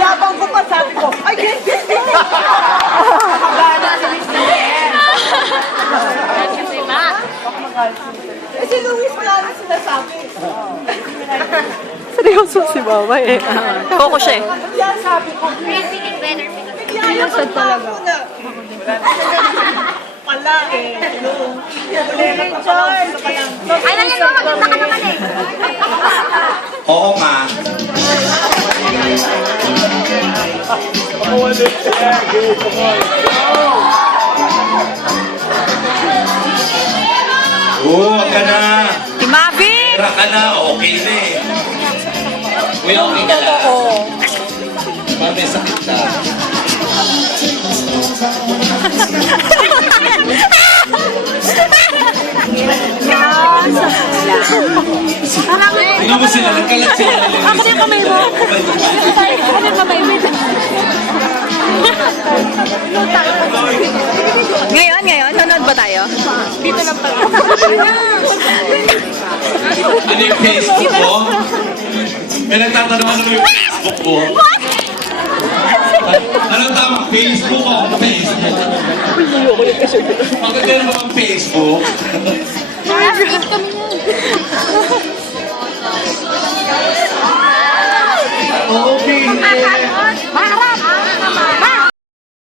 Yabang ko pa, sabi ko, ay, yes, yes, yes. Nakagana si Miss Jen. Kasi ma. Eh, si Luis wala na sinasabi. Seryoso si Mama eh. Koko siya eh. Kaya sabi ko, Sinasad talaga. pala eh. Problema pa pala. Ay, nalyan mo, maganda ka naman eh. Oo nga. Oo, wag ka na. Si Mavin! Tira ka na, okay na eh. Kuya, okay ka na. Mami, sakit na. Tingnan mo sila, nagkalat sila. Ako din kamay mo. Ako din kamay mo. Ngayon, nanood ba tayo? Dito lang pala. Ano yung Facebook mo? May nagtatanong ano yung Facebook mo? Anong tamang Facebook o Facebook? Maganda naman ang Facebook.